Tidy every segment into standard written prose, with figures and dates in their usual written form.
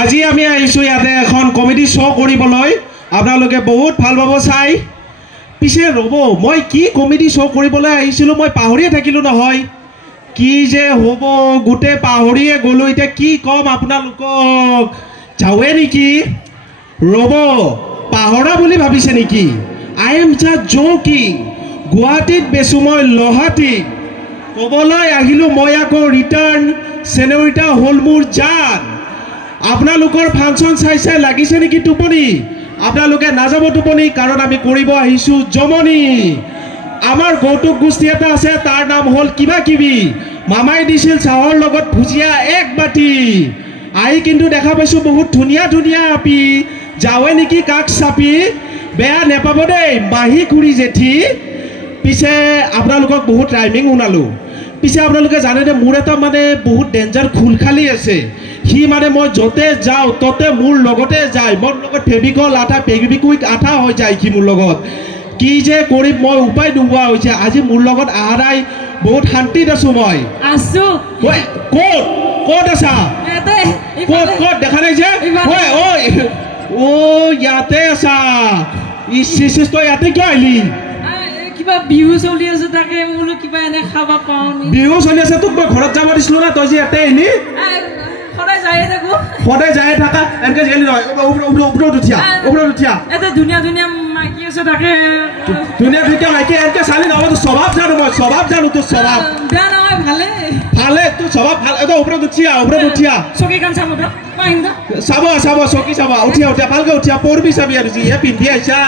আজি আমি আহিছোঁ ইয়াতে এখন কমেডি শ্ব' কৰিবলৈ আপোনালোকে বহুত ভাল পাব চাই পিছে ৰ'ব মই কি কমেডি শ্ব' কৰিবলৈ আহিছিলোঁ মই পাহৰিয়ে থাকিলোঁ নহয় কি যে হ'ব গোটেই পাহৰিয়ে গ'লোঁ এতিয়া কি ক'ম আপোনালোকক যাওঁৱে নেকি ৰ'ব পাহৰা বুলি ভাবিছে নেকি আই এম জাষ্ট জ'কিং গুৱাহাটীত বেচোঁ মই লহাটী ক'বলৈ আহিলোঁ মই আকৌ ৰিটাৰ্ণ চেনেৰিটা হ'ল মোৰ জান আপোনালোকৰ ফাংচন চাই চাই লাগিছে নেকি টোপনি আপোনালোকে নাযাব টোপনি কাৰণ আমি কৰিব আহিছোঁ জমনি আমাৰ গৌতুক গোষ্ঠী এটা আছে তাৰ নাম হ'ল কিবা কিবি মামাই দিছিল চাহৰ লগত ভুজিয়া এক বাটি আহি কিন্তু দেখা পাইছোঁ বহুত ধুনীয়া ধুনীয়া আপি যাওঁৱে নেকি কাষ চাপি বেয়া নেপাব দেই মাহী খুৰী জেঠি পিছে আপোনালোকক বহুত ৰাইমিং শুনালোঁ পিছে আপোনালোকে জানেনে মোৰ এটা মানে বহুত ডেঞ্জাৰ খুলখালি আছে সি মানে মই য'তে যাওঁ ততে মোৰ লগতে যায় মোৰ লগত ফেভিকল আঠা ফেভিকুইক আঠা হৈ যায় সি মোৰ লগত কি যে কৰিম মই উপায় নোহোৱা হৈছে আজি মোৰ লগত আহাৰাই বহুত শান্তিত আছোঁ মই আছোঁ ক'ত আছা ক'ত দেখা নাই যে ঐ ইয়াতে আছা ইচ তই ইয়াতে কিয় আহিলি কিবা বিহু চলি আছে তাকে বোলো কিবা এনে খাব পাওঁ বিহু চলি আছে তোক মই ঘৰত যাব দিছিলোঁ না তই যে ইয়াতে আহিলি সদায় যায়ে থাকো সদায় যায়ে থাকা এনেকে গেলি নহয় ওপৰত উঠিয়া এটা ধুনীয়া ধুনীয়া মাইকী আছে তাকে ধুনীয়া ধুনীয়া মাইকী এনেকে চালি নহয় তোৰ স্বভাৱ জানো তোৰ স্বভাৱ বেয়া নহয় ভালে তোৰ স্বভাৱ ভাল এটা ওপৰত উঠিয়া চকীখন চাব চাব চকী চাব উঠিয়া ভালকে উঠিয়া পৰবি চাবি আৰু যিহে পিন্ধি আহিছা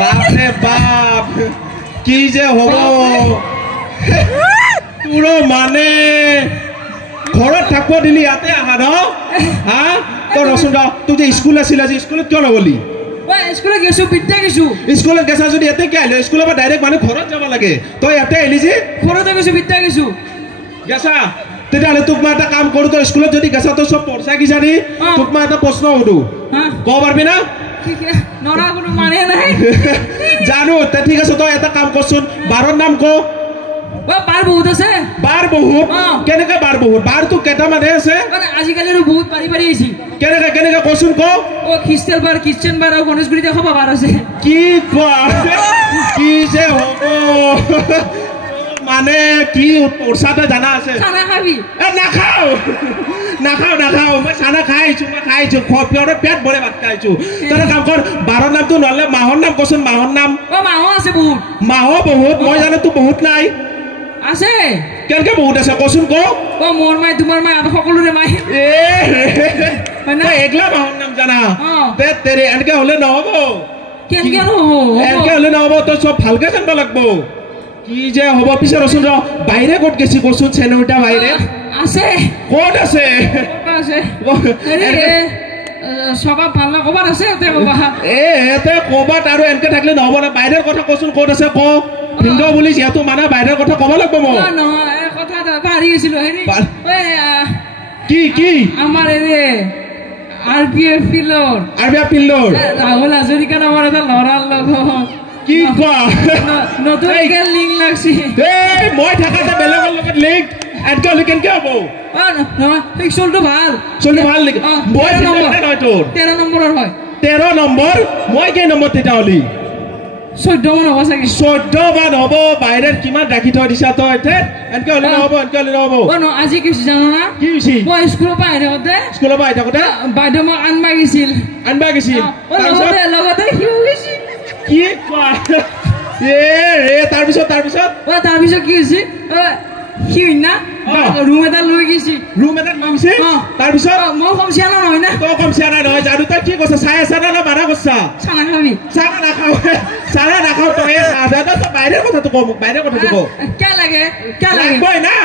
বাপৰে বাপ কি যে হ'ব তোৰ মানে ঘৰত থাকিব দিলি ইয়াতে আহা ন হা তই ৰচোন তোৰ যে স্কুল আছিল আজি স্কুলত কিয় নগলি স্কুলত গৈছোঁ বিদ্যা গৈছোঁ স্কুলত গেছা যদি ইয়াতে কিয় আহিলে স্কুলৰ পৰা ডাইৰেক্ট মানে ঘৰত যাব লাগে তই ইয়াতে আহিলি যে ঘৰতে গৈছোঁ বিদ্যা গৈছোঁ গেছা তেতিয়াহ'লে তোক মই এটা কাম কৰোঁ তই স্কুলত যদি গেছা তই চব পঢ়ছা কিজানি তোক মই এটা প্ৰশ্ন সুধোঁ ক'ব পাৰিবি না নৰা কোনো মানে নাই জানো ঠিক আছে তই এটা কাম কৰচোন বাৰৰ নাম ক বাৰ বহুত আছে বাৰ বহুত কেনেকে বাৰ বহুত বাৰটো কেইটামানহে আছে আজিকালি আৰু বহুত পাৰি আহিছে কেনেকে কচোন ক খ্ৰীষ্টান বাৰ খ্ৰীষ্টান বাৰ আৰু গণেশগুৰি দেখা বাৰ আছে কি কোৱা কি যে হ'ব মানে কি পৰচাতে জানা আছে চানা খাবি নাখাওঁ মই চানা খাই আহিছোঁ পিয়ৰে পেট ভৰে ভাত খাই আহিছোঁ তই কাম কৰ বাৰৰ নামটো নহ'লে মাহৰ নাম কচোন মাহৰ নাম মাহো আছে বহুত মই জানো তোৰ বহুত নাই আছে কেনেকে বহুত আছে কচোন ক মোৰ মাই তোমাৰ মাই সকলোৰে মাই একলা মাহৰ নাম জানা তেৰে এনেকে হ'লে নহ'ব তই চব ভালকে জানিব লাগিব কি যে হ'ব পিছে ৰচোন বাহিৰে ক'ত গেছি কচোন চেনেউটা বাহিৰে আছে ক'ত আছে স্বভাৱ ভাল না ক'বাত আছে এতে ক'বাত আৰু এনেকে থাকিলে নহ'ব না বাহিৰৰ কথা কচোন ক'ত আছে ক হিন্দু বুলি যিহেতু মানে বাহিৰৰ কথা ক'ব লাগিব মই নহয় কথা পাহৰি গৈছিলোঁ কি আমাৰ আৰ পি এফ ফিল্ডৰ ৰাহুল হাজৰিকা নামৰ এটা ল'ৰাৰ লগত কি কোৱা নতুন লিংক লাগছি মই থাকাতে বেলেগৰ লগত লিংক এনেকে হ'লে কেনেকে হ'ব চলটো ভাল নেকি মই নহয় তোৰ 13 নম্বৰৰ হয় 13 নম্বৰ মই কেই নম্বৰ তেতিয়াহ'লে 14 মান হ'ব চাগে 14 মান হ'ব বাহিৰত কিমান ৰাখি থৈ দিছা তই এনেকে হ'লে নহ'ব আজি কি হৈছে জানো না কি হৈছে মই স্কুলৰ পৰা আহি থাকোঁতে বাইদেউ মোক আনবা গৈছিল লগতে সিও গৈছিল কি কোৱা তাৰপিছত কি হৈছে সি না ৰুম এটা লৈ গৈছে তাৰপিছত মই কম চিয়ানা নহয় না তই কম চিয়ানা নহয় জানো তই কি কৈছা চাই আছা না মানা কৈছা চানা খাবি চানা নাখাওঁ তই বাহিৰৰ কথাটো ক মোক বাহিৰৰ কথাটো ক কিয় লাগে না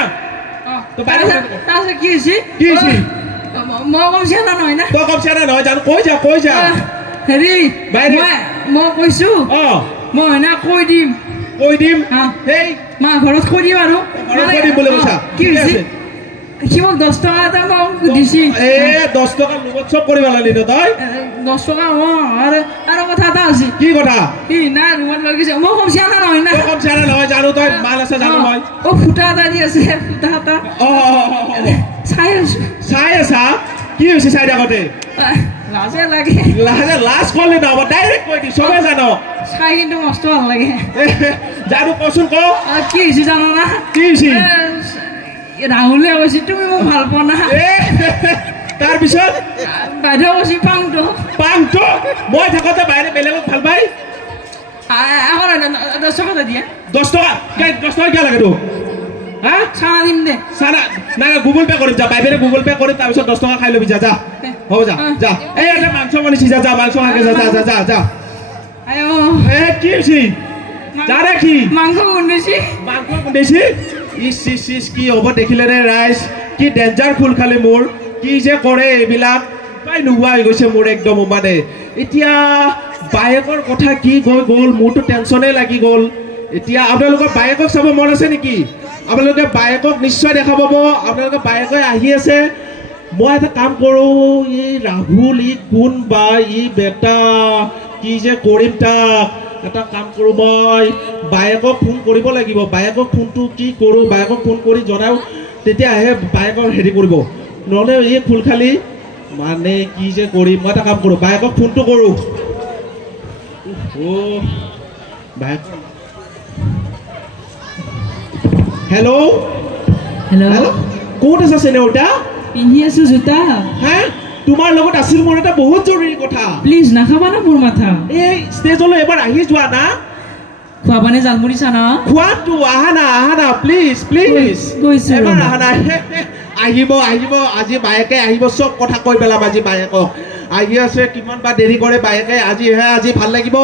তাৰপিছত কি হৈছে মই কম চিয়ানা নহয় না তই কম চিয়ানা নহয় জানো কৈ যা হেৰি মই কৈছোঁ মই হয় না কৈ দিম সেই মা ঘৰত কৈ দিম আৰু কি হৈছে সি মোক 10 টকা এটা মোক দিছি 10 টকা লগত চব কৰিব লাগিলি তই 10 টকা আৰু কথা এটা আছে কি কথা কি না ৰুমত লৈ গৈছে মই কম চিয়ানা নহয় জানো তই মাল আছে জানো মই ফুটা এটা দি আছে ফুটা এটা চাই আছা কি কি হৈছে চাই আগতে লাজে লাগে লাজ কলে নহ'ব ডাইৰেক্ট কৈ দি চবে জানো চাই কিন্তু মস্ত ভাল লাগে জানো কচোন ক কি হৈছে জানো না কি হৈছে ৰাহুলে কৈছে তুমি মোক ভাল পোৱা না তাৰপিছত বাইদেউ কৈছে পাংটো মই থাকোঁতে বাইৰে বেলেগক ভাল পাই এখন 10 টকা দিয়ে 10 টকা কিয় লাগে তোক হা চানা দিম দে চানা নাই গুগল পে কৰিম যা বাইৰে গুগল পে কৰিম তাৰপিছত 10 টকা খাই ল'বি যা হ'ব যা এই এটা মাংস বনিছি যা মাংস খাকে যা কি হৈছে যাৰে কি মাংস গুন্ধাইছি ইছ কি হ'ব দেখিলে নে ৰাইজ কি ডেঞ্জাৰ ফুল খালি মোৰ কি যে কৰে এইবিলাক উপায় নোহোৱা হৈ গৈছে মোৰ একদম মানে এতিয়া বায়েকৰ কথা কি গ'ল মোৰতো টেনচনে লাগি গ'ল এতিয়া আপোনালোকৰ বায়েকক চাব মন আছে নেকি আপোনালোকে বায়েকক নিশ্চয় দেখা পাব আপোনালোকে বায়েকে আহি আছে মই এটা কাম কৰোঁ এই ৰাহুল ই কোন বা ই বেটা কি যে কৰিম তাক এটা কাম কৰোঁ মই বায়েকক ফোন কৰিব লাগিব বায়েকক ফোনটো কি কৰোঁ বায়েকক ফোন কৰি জনাওঁ তেতিয়াহে বায়েকক হেৰি কৰিব নহ'লে এই ফুল খালি মানে কি যে কৰিম মই এটা কাম কৰোঁ বায়েকক ফোনটো কৰোঁ হেল্ল' ক'ত আছা চেনেউতা পিন্ধি আছো জোতা হা তোমাৰ লগত আছিল মোৰ এটা বহুত জৰুৰী কথা প্লিজ নাখাবা না মোৰ মাথা এই ষ্টেজলৈ এবাৰ আহি যোৱা না খোৱাবানে জালমুড়ি চানা খোৱাটো আহা না প্লিজ এবাৰ আহা না আহিব আজি বায়েকে আহিব চব কথা কৈ পেলাম আজি বায়েকক আহি আছে কিমান বা দেৰি কৰে বায়েকে আজি ভাল লাগিব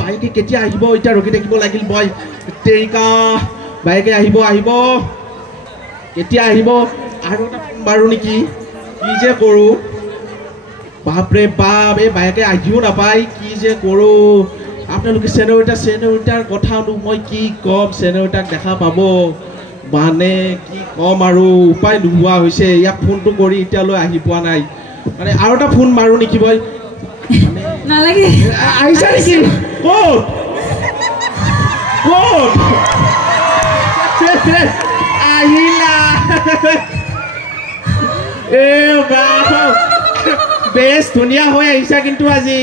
বায়েকে কেতিয়া আহিব এতিয়া ৰখি থাকিব লাগিল মই তেৰিকা বায়েকে আহিব কেতিয়া আহিব আৰু এটা ফোন মাৰোঁ নেকি কি যে কৰোঁ বাপৰে বাপ এই বায়েকে আহিও নাপায় কি যে কৰোঁ আপোনালোকে চেনেউতাৰ কথানো মই কি ক'ম চেনেউতাক দেখা পাব মানে কি ক'ম আৰু উপায় নোহোৱা হৈছে ইয়াক ফোনটো কৰি এতিয়ালৈ আহি পোৱা নাই মানে আৰু এটা ফোন মাৰোঁ নেকি মই নালাগে আহিছা নেকি ক'ত আহিলা বেছ ধুনীয়া হৈ আহিছা কিন্তু আজি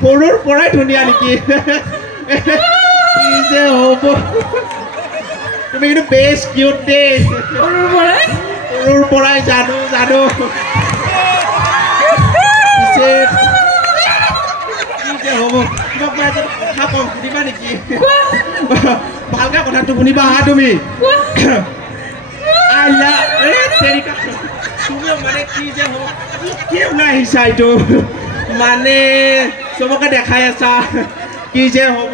সৰুৰ পৰাই ধুনীয়া নেকি কি যে হ'ব তুমি কিন্তু বেছ কিউট দেই সৰুৰ পৰাই জানো পিছে কি যে হ'ব তোমাক মই এটা কথা কওঁ শুনিবা নেকি ভালকৈ কথাটো শুনিবা আহা তুমি তুমিও মানে কি যে হ'ব কি ওলাই আহিছা এইটো মানে চবকে দেখাই আছা কি যে হ'ব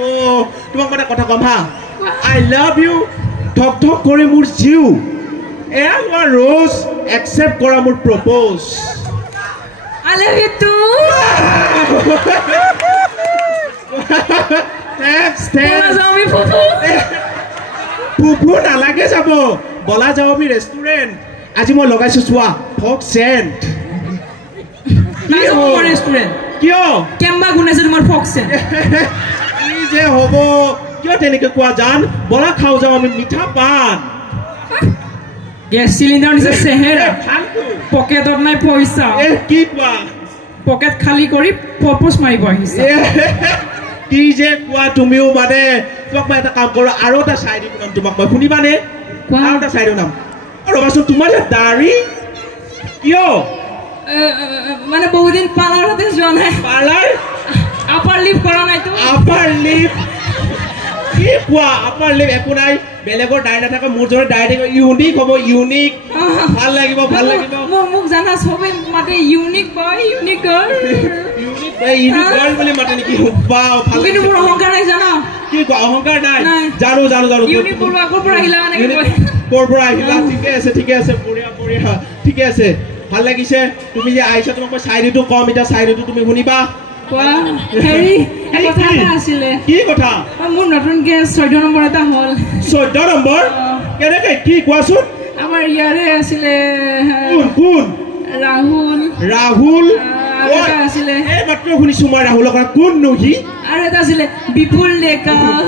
তোমাক মানে কথা ক'ম হা আই লাভ ইউ ধক কৰি মোৰ জিউ এয়া লোৱা ৰ'জ একচেপ্ট কৰা মোৰ propose I love you too. Thanks. ফুফু নালাগে যাব বলা যাওঁ আমি ৰেষ্টুৰেণ্ট আজি মই লগাইছোঁ চোৱা ফক চেণ্ট কিয় কেম্বা গুণাইছে তোমাৰ ফক চেণ্ট কি যে হ'ব কিয় তেনেকৈ কোৱা জান বলা খাওঁ যাওঁ আমি মিঠা পান গেছ চিলিণ্ডাৰ নিচা চেহেৰা পকেটত নাই পইচা কি কোৱা পকেট খালী কৰি প্ৰপ'জ মাৰিব আহিছে কি যে কোৱা তুমিও মানে তোমাক মই এটা কাম কৰোঁ আৰু এটা চাই দিম নাম তোমাক মই শুনিবানে আৰু এটা চাই দিওঁ নাম ৰ'বাচোন তোমাৰ যে দাড়ি কিয় মানে বহুদিন পাৰ্লাৰতে যোৱা নাই পাৰ্লাৰ আপাৰ লিপ কৰা নাইতো আপাৰ লিপ কি কোৱা আপাৰ লিপ একো নাই বেলেগৰ দাড়ি নাথাকে মোৰ জোৰে দাড়ি থাকিব ইউনিক হ'ব ইউনিক ভাল লাগিব মোক জানা চবে মাতে ইউনিক বয় ইউনিক গাৰ্ল বুলি মাতে নেকি বাও ভাল কিন্তু মোৰ অহংকাৰ নাই জানা কি কোৱা অহংকাৰ নাই জানো ইউনিক বল আগৰ পৰা আহিলা মানে ক'ৰ পৰা আহিলা ঠিকে আছে বঢ়িয়া ঠিকে আছে ভাল লাগিছে তুমি যে আহিছা তোমাক মই চাইৰিটো কম এতিয়া চাইৰিটো তুমি শুনিবা হেৰি কথা এটা আছিলে কি কথা মোৰ নতুনকে 14 নম্বৰ এটা হ'ল 14 নম্বৰ কেনেকৈ কি কোৱাচোন আমাৰ ইয়াৰে আছিলে কোন ৰাহুল এটা আছিলে এই মাত্ৰ শুনিছোঁ মই ৰাহুলৰ কথা কোন নহি আৰু এটা আছিলে বিপুল ডেকা কোন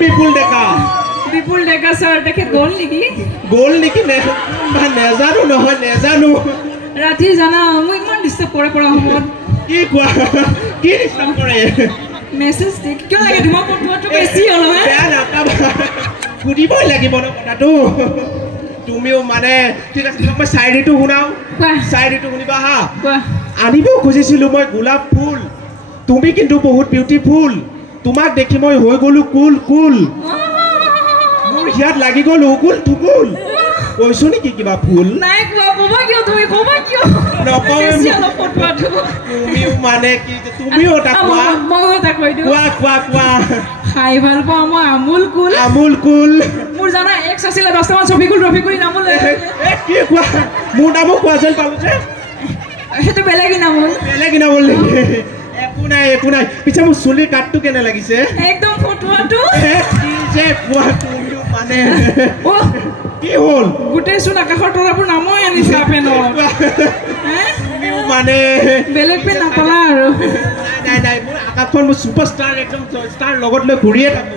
বিপুল ডেকা বিপুল ডেকা ছাৰ তেখেত গ'ল নেকি নেজানো নহয় নেজানো ৰাতি জানা মই ইমান ডিষ্টাৰ্ব কৰে পৰা সময়ত কি কোৱা কি ডিষ্টাৰ্ব কৰে মেছেজ কিয় লাগে তোমাক ফটোটো বেছি হ'ল বেয়া নাপাবা সুধিবই লাগিব ন কথাটো তুমিও মানে ঠিক আছে তোমাক মই চাইৰিটো শুনাও চাইৰিটো শুনিবা হা আনিব খুজিছিলো মই গোলাপ ফুল তুমি কিন্তু বহুত বিউটিফুল তোমাক দেখি মই হৈ গ'লো কুল কুল মোৰ হিয়াত লাগি গ'ল উকুল টুকুল কৈছো নেকি কিবা ফুল নাই ক'বা কিয় তুমি ক'বা কিয় তুমিও মানে কি তুমিও এটা কোৱা ময়ো এটা কৈ দিওঁ কোৱা খাই ভাল পাওঁ মই আমুল কুল মোৰ জানা এক্স আছিলে 10টামান ছবিকুল ৰফিকুল নামুল কি কোৱা মোৰ নামো কোৱা যেন পালো যে সেইটো বেলেগ নামুল নেকি একো নাই পিছে মোৰ চুলিৰ কাটটো কেনে লাগিছে একদম ফটোটো কি যে কোৱা তুমিও মানে কি হ'ল গোটেই চোন আকাশৰ তৰাবোৰ নামই আনিছা পেনত মানে বেলেগ পেন নাপালা আৰু নাই মোৰ আকাশখন মোৰ ছুপাৰষ্টাৰ একদম ষ্টাৰ লগত লৈ ঘূৰিয়ে থাকো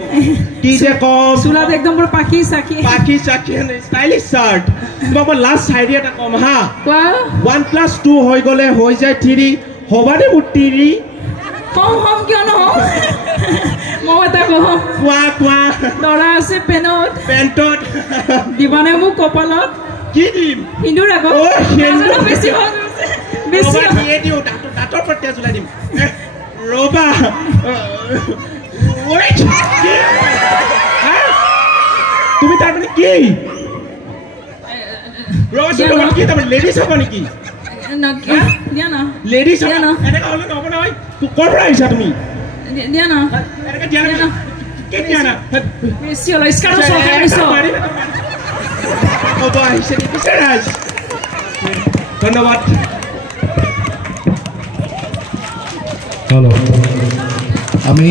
কি যে কম চুলাত একদম পুৰা পাখি চাকি ষ্টাইলিছ চাৰ্ট তোমাক মই লাষ্ট চাইডি এটা কম হা 1+2 হৈ গ'লে হৈ যায় 3 হবানে মোৰ তিৰি হম কিয় নহম মই এটা কওঁ কোৱা দৰা আছে পেণ্টত দিবানে মোক কপালত কি দিম হিন্দুৰ আগত বেছি দিয়ে দিওঁ দাঁতৰ পৰা তেজ ওলাই দিম ৰবা তুমি তাৰমানে কি ৰবা কি তাৰমানে লেডিজ হ'ব নেকি লেডিজ এনেকা হ'লে নহ'ব নহয় ক'ৰ পৰা আহিছা তুমি দিয়া না বেছি হ'ল স্কাৰ্টৰ চৰকাৰ হ'ব আহিছে ধন্যবাদ আমি